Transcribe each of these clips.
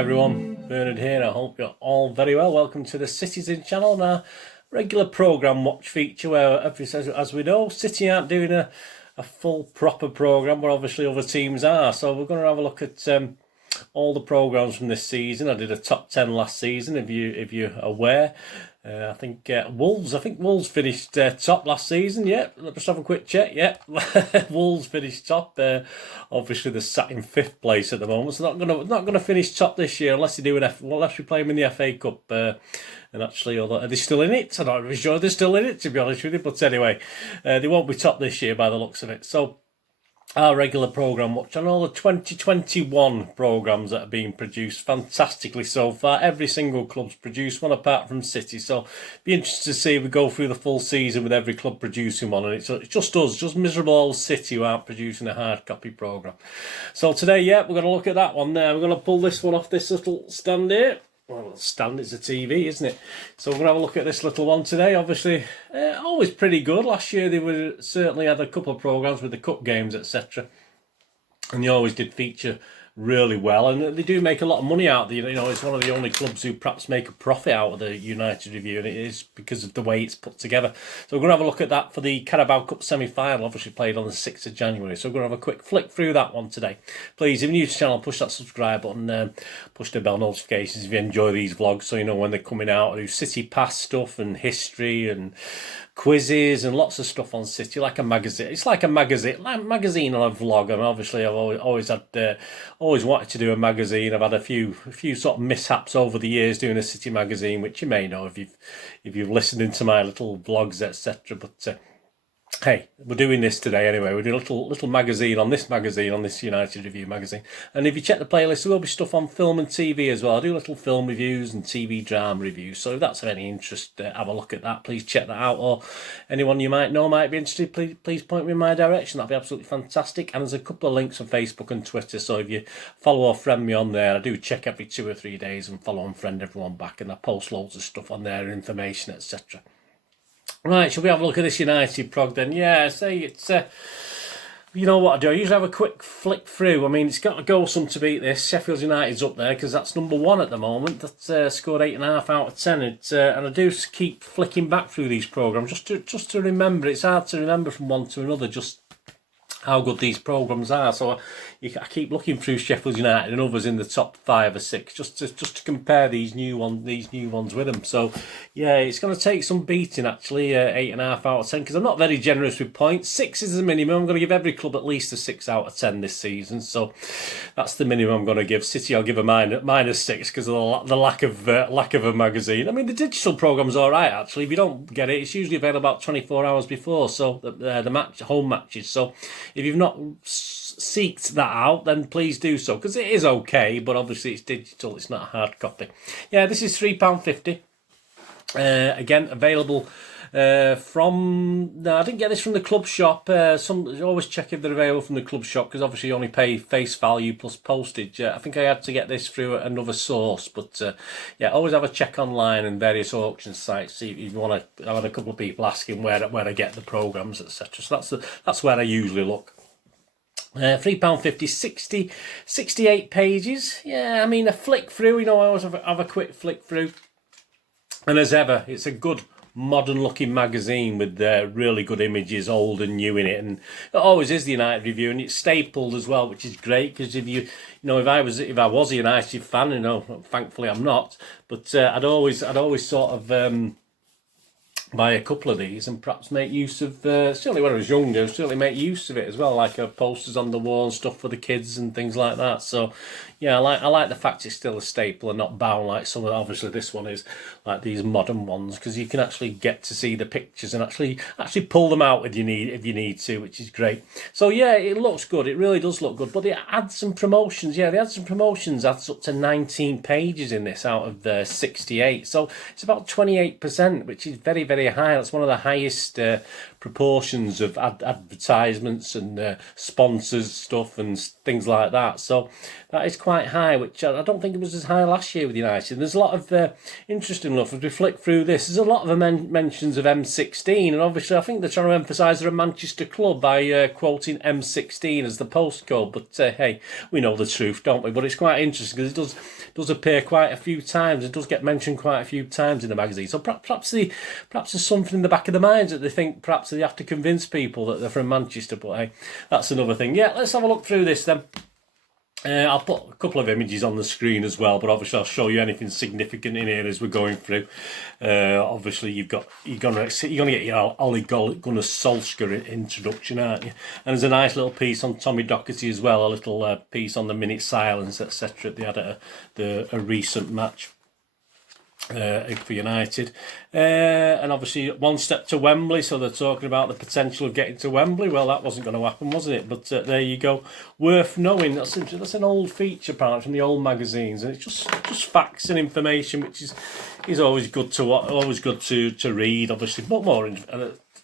everyone, Bernard here. I hope you're all very well. Welcome to the Citizen channel and our regular programme watch feature where, as we know, City aren't doing a full proper programme, but obviously other teams are. So we're going to have a look at all the programmes from this season. I did a top 10 last season, if you're aware. I think Wolves finished top last season. Yeah, let's have a quick check. Yeah, Wolves finished top. Obviously they're sat in 5th place at the moment, so not gonna finish top this year unless they do unless we play them in the FA Cup. And actually, are they still in it? I'm not really sure they're still in it, to be honest with you. But anyway, they won't be top this year by the looks of it. So our regular programme watch on all the 2021 programmes that are being produced fantastically so far. Every single club's produced one apart from City, so be interested to see if we go through the full season with every club producing one, and it's just us, just miserable old City who aren't producing a hard copy programme. So today, yeah, we're going to look at that one there. We're going to pull this one off this little stand here. Well, stand, it's a TV, isn't it? So we're going to have a look at this little one today. Obviously, always pretty good. Last year they certainly had a couple of programmes with the cup games, etc. And they always did feature really well, and they do make a lot of money out of it. You know, it's one of the only clubs who perhaps make a profit out of the United Review, and it is because of the way it's put together. So we're going to have a look at that for the Carabao Cup semi-final, obviously played on the 6th of January. So we're going to have a quick flick through that one today. Please, if you're new to the channel, push that subscribe button, push the bell notifications if you enjoy these vlogs, so you know when they're coming out. I do City past stuff and history and quizzes and lots of stuff on City, like a magazine. It's like a magazine on a vlog. I mean, obviously I've always wanted to do a magazine. I've had a few sort of mishaps over the years doing a City magazine, which you may know if you've listened into my little vlogs, etc. But hey, we're doing this today anyway. We're doing a little magazine on this United Review magazine. And if you check the playlist, there will be stuff on film and TV as well. I do little film reviews and TV drama reviews. So if that's of any interest, have a look at that. Please check that out. Or anyone you might know might be interested, please point me in my direction. That'd be absolutely fantastic. And there's a couple of links on Facebook and Twitter. So if you follow or friend me on there, I do check every 2 or 3 days and follow and friend everyone back. And I post loads of stuff on there, information, etc. Right, shall we have a look at this United prog then? Yeah, say it's, you know what I do, I usually have a quick flick through. I mean, it's got to go some to beat this. Sheffield United's up there because that's number 1 at the moment. That's scored 8.5 out of 10. And I do keep flicking back through these programmes just to remember. It's hard to remember from one to another just how good these programmes are. So I keep looking through Sheffield United and others in the top 5 or 6 just to compare these new ones with them. So yeah, it's going to take some beating actually. 8.5 out of 10 because I'm not very generous with points. 6 is the minimum. I'm going to give every club at least a 6 out of 10 this season. So that's the minimum I'm going to give. City I'll give a -6 because of the lack of a magazine. I mean, the digital programme's all right actually. If you don't get it, it's usually available about 24 hours before. So the home matches. So if you've not seeked that out, then please do so, because it is okay, but obviously it's digital, it's not a hard copy. Yeah, this is £3.50. Again, available from... No, I didn't get this from the club shop. Always check if they're available from the club shop, because obviously you only pay face value plus postage. I think I had to get this through another source, but yeah, always have a check online and various auction sites. See if you want to. I've had a couple of people asking where I get the programmes, etc. So that's where I usually look. £3.50, 68 pages. Yeah, I mean, a flick through, you know, I always have a quick flick through. And as ever, it's a good modern looking magazine with really good images, old and new in it, and it always is the United Review, and it's stapled as well, which is great, because if I was a United fan, you know, thankfully I'm not, but I'd always sort of buy a couple of these and perhaps make use of, certainly when I was younger, certainly make use of it as well, like posters on the wall and stuff for the kids and things like that. So yeah, I like the fact it's still a staple and not bound like some of, obviously this one is, like these modern ones, because you can actually get to see the pictures and actually pull them out if you need to, which is great. So yeah, it looks good, it really does look good, but it adds some promotions. Yeah, they add some promotions, adds up to 19 pages in this out of 68, so it's about 28%, which is very, very high. That's one of the highest proportions of advertisements and sponsors stuff and things like that. So that is quite high, which I don't think it was as high last year with United. And there's a lot of interesting enough, as we flick through this, there's a lot of mentions of M16, and obviously I think they're trying to emphasise they're a Manchester club by quoting M16 as the postcode. But hey, we know the truth, don't we? But it's quite interesting because it does appear quite a few times. It does get mentioned quite a few times in the magazine. So perhaps there's something in the back of the minds that they think perhaps they have to convince people that they're from Manchester. But hey, that's another thing. Yeah, let's have a look through this then. I'll put a couple of images on the screen as well, but obviously I'll show you anything significant in here as we're going through. Obviously you're gonna get your Ole Gunnar Solskjaer introduction, aren't you? And there's a nice little piece on Tommy Docherty as well, a little piece on the minute silence, etc. They had a recent match for United, and obviously one step to Wembley, so they're talking about the potential of getting to Wembley. Well, that wasn't going to happen, wasn't it? But there you go, worth knowing. That's an old feature part from the old magazines, and it's just facts and information, which is always good to read, obviously, but more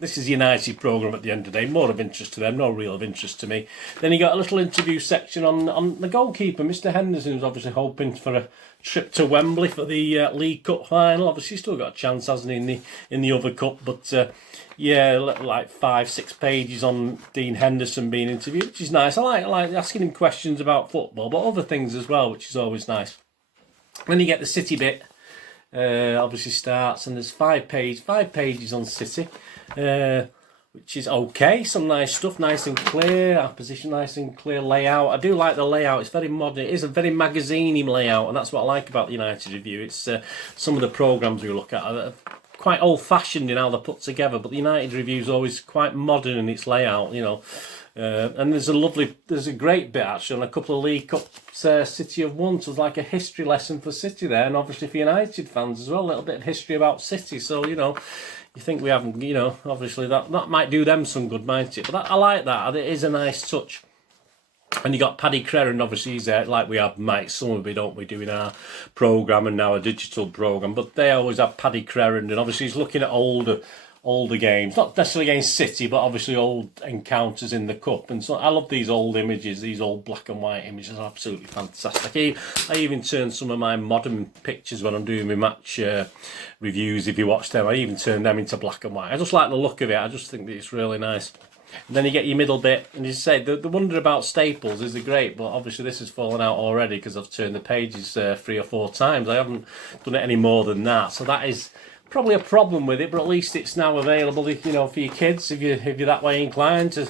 this is the United programme at the end of the day, more of interest to them, no real of interest to me. Then you got a little interview section on the goalkeeper, Mr. Henderson, who's obviously hoping for a trip to Wembley for the League Cup final. Obviously, he's still got a chance, hasn't he, in the other cup? But yeah, like 5-6 pages on Dean Henderson being interviewed, which is nice. I like asking him questions about football, but other things as well, which is always nice. Then you get the City bit. Obviously starts, and there's 5 pages on City, which is okay. Some nice stuff, nice and clear. Our position, nice and clear layout. I do like the layout. It's very modern. It is a very magazine-y layout, and that's what I like about the United Review. It's some of the programmes we look at are quite old-fashioned in how they're put together, but the United Review is always quite modern in its layout, you know. And there's a great bit actually on a couple of League Cups City have won, so it's like a history lesson for City there, and obviously for United fans as well, a little bit of history about City. So you know, you think we haven't, you know, obviously that might do them some good, might it? But I like that. It is a nice touch. And you got Paddy Crerand, obviously he's there, like we have Mike Summerby, don't we, doing our programme and now a digital programme. But they always have Paddy Crerand, and obviously he's looking at older games, not necessarily against City, but obviously old encounters in the cup. And so I love these old images, these old black and white images are absolutely fantastic. I even turn some of my modern pictures when I'm doing my match reviews, if you watch them, I even turn them into black and white. I just like the look of it. I just think that it's really nice. And then you get your middle bit, and you say the wonder about staples is great, but obviously this has fallen out already because I've turned the pages 3 or 4 times. I haven't done it any more than that, so that is probably a problem with it, but at least it's now available, you know, for your kids if you're that way inclined to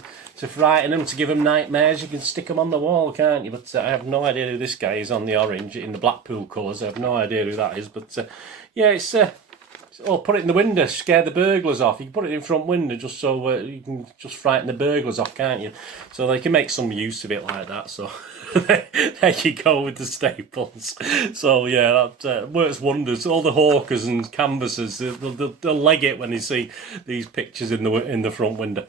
frighten them, to give them nightmares. You can stick them on the wall, can't you? But I have no idea who this guy is on the orange in the Blackpool colours. I have no idea who that is, but yeah, it's or put it in the window, scare the burglars off. You can put it in front window just so you can just frighten the burglars off, can't you? So they can make some use of it like that. So there you go with the staples. So yeah, that works wonders. All the hawkers and canvassers, they'll leg it when they see these pictures in the front window.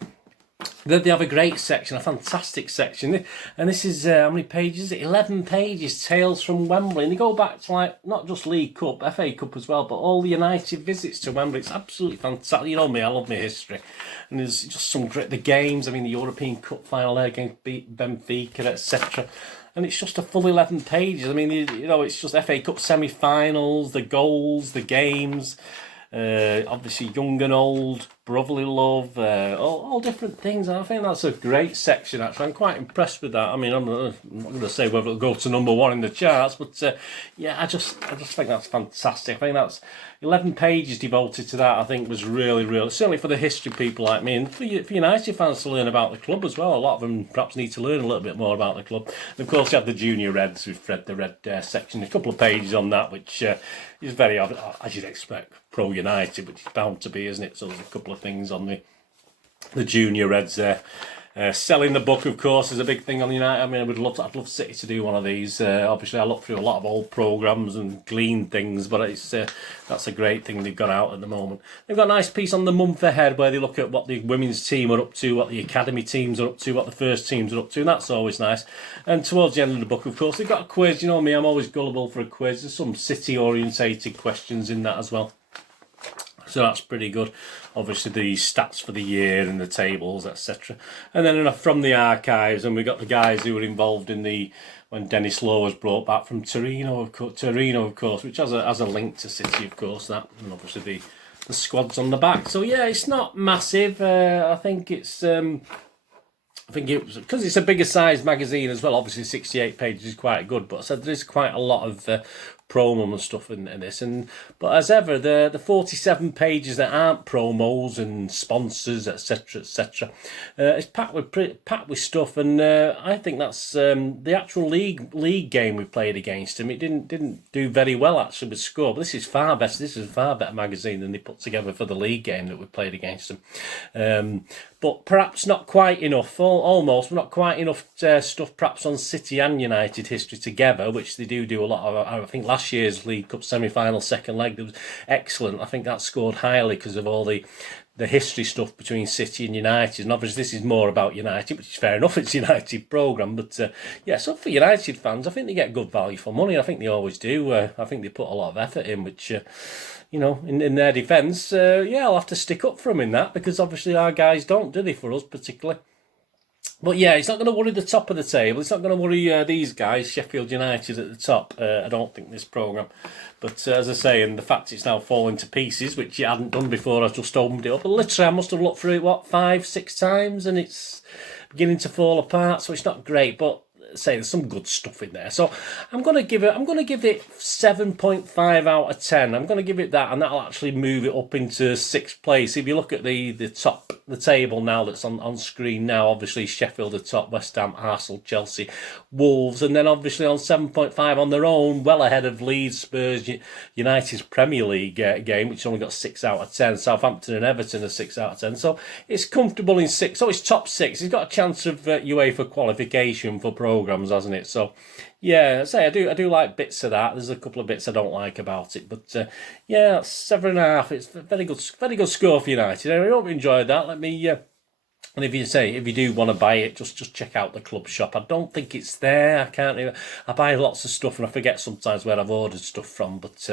They have a great section, a fantastic section, and this is how many pages? 11 pages, Tales from Wembley, and they go back to like not just League Cup, FA Cup as well, but all the United visits to Wembley. It's absolutely fantastic. You know me, I love my history, and there's just some great the games. I mean, the European Cup final there against Benfica, etc. And it's just a full 11 pages. I mean, you know, it's just FA Cup semi-finals, the goals, the games. Obviously young and old, brotherly love, all different things. And I think that's a great section actually. I'm quite impressed with that. I mean, I'm not going to say whether it'll go to #1 in the charts, but yeah, I just think that's fantastic. I think that's 11 pages devoted to that. I think was really certainly for the history people like me, and for United fans to learn about the club as well. A lot of them perhaps need to learn a little bit more about the club. And of course, you have the Junior Reds who've read the red section, a couple of pages on that, which is very, as you'd expect, pro-United, which is bound to be, isn't it? So there's a couple of things on the Junior Reds there. Selling the book, of course, is a big thing on United. I mean, I'd love City to do one of these. Obviously, I look through a lot of old programmes and glean things, but that's a great thing they've got out at the moment. They've got a nice piece on the month ahead where they look at what the women's team are up to, what the academy teams are up to, what the first teams are up to, and that's always nice. And towards the end of the book, of course, they've got a quiz. You know me, I'm always gullible for a quiz. There's some City-orientated questions in that as well. So that's pretty good. Obviously the stats for the year and the tables, etc. And then from the archives, and we got the guys who were involved in when Dennis Lowe was brought back from Torino, of course, which has a link to City, of course, that, and obviously the squads on the back. So yeah, it's not massive. I think it was because it's a bigger size magazine as well. Obviously, 68 pages is quite good, but I said there is quite a lot of promo and stuff in this. But as ever, the 47 pages that aren't promos and sponsors, etc., it's packed with stuff. And I think that's the actual league game we played against them. It didn't do very well actually with score. But this is far better. This is a far better magazine than they put together for the league game that we played against them. But perhaps not quite enough, almost not quite enough stuff perhaps on City and United history together, which they do a lot of. I think last year's League Cup semi-final second leg, that was excellent. I think that scored highly because of all the history stuff between City and United. And obviously this is more about United, which is fair enough, it's a United programme. But yeah, so for United fans, I think they get good value for money. I think they always do. I think they put a lot of effort in, which... you know, in their defence, yeah, I'll have to stick up for them in that, because obviously our guys don't, do they, for us particularly? But yeah, it's not going to worry the top of the table. It's not going to worry these guys, Sheffield United at the top. I don't think, this programme. But as I say, and the fact it's now falling to pieces, which you hadn't done before, I just opened it up. But literally, I must have looked through it, 5-6 times, and it's beginning to fall apart. So it's not great, but say there's some good stuff in there. So I'm going to give it 7.5 out of 10. I'm going to give it that, and that'll actually move it up into 6th place. If you look at the table now that's on screen now, obviously Sheffield at top, West Ham, Arsenal, Chelsea, Wolves, and then obviously on 7.5 on their own, well ahead of Leeds, Spurs, United's Premier League game, which only got 6 out of 10. Southampton and Everton are 6 out of 10. So it's comfortable in 6. So it's top 6. It's got a chance of UEFA qualification for programmes, hasn't it? So yeah, I do like bits of that. There's a couple of bits I don't like about it, but yeah, 7.5. It's a very good score for United. I hope you enjoyed that. Let me and if you do want to buy it, just check out the club shop. I don't think it's there. I can't even. I buy lots of stuff and I forget sometimes where I've ordered stuff from. But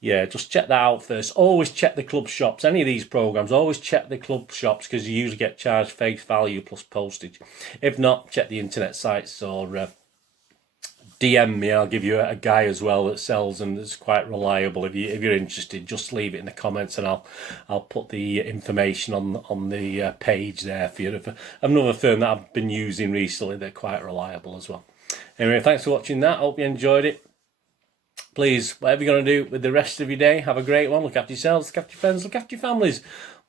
yeah, just check that out first. Always check the club shops. Any of these programs, always check the club shops, because you usually get charged face value plus postage. If not, check the internet sites or DM me. I'll give you a guy as well that sells them, that's quite reliable. If you're interested, just leave it in the comments and I'll put the information on the page there for you. Another firm that I've been using recently, they're quite reliable as well. Anyway, thanks for watching that. Hope you enjoyed it. Please, whatever you're going to do with the rest of your day, have a great one. Look after yourselves, look after your friends, look after your families.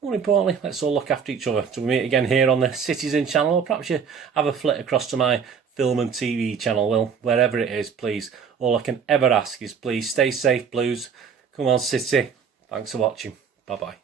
More importantly, let's all look after each other. Till we meet again here on the Citizen channel, or perhaps you have a flit across to my film and TV channel. Well, wherever it is, please, all I can ever ask is please stay safe, Blues. Come on, City. Thanks for watching. Bye-bye.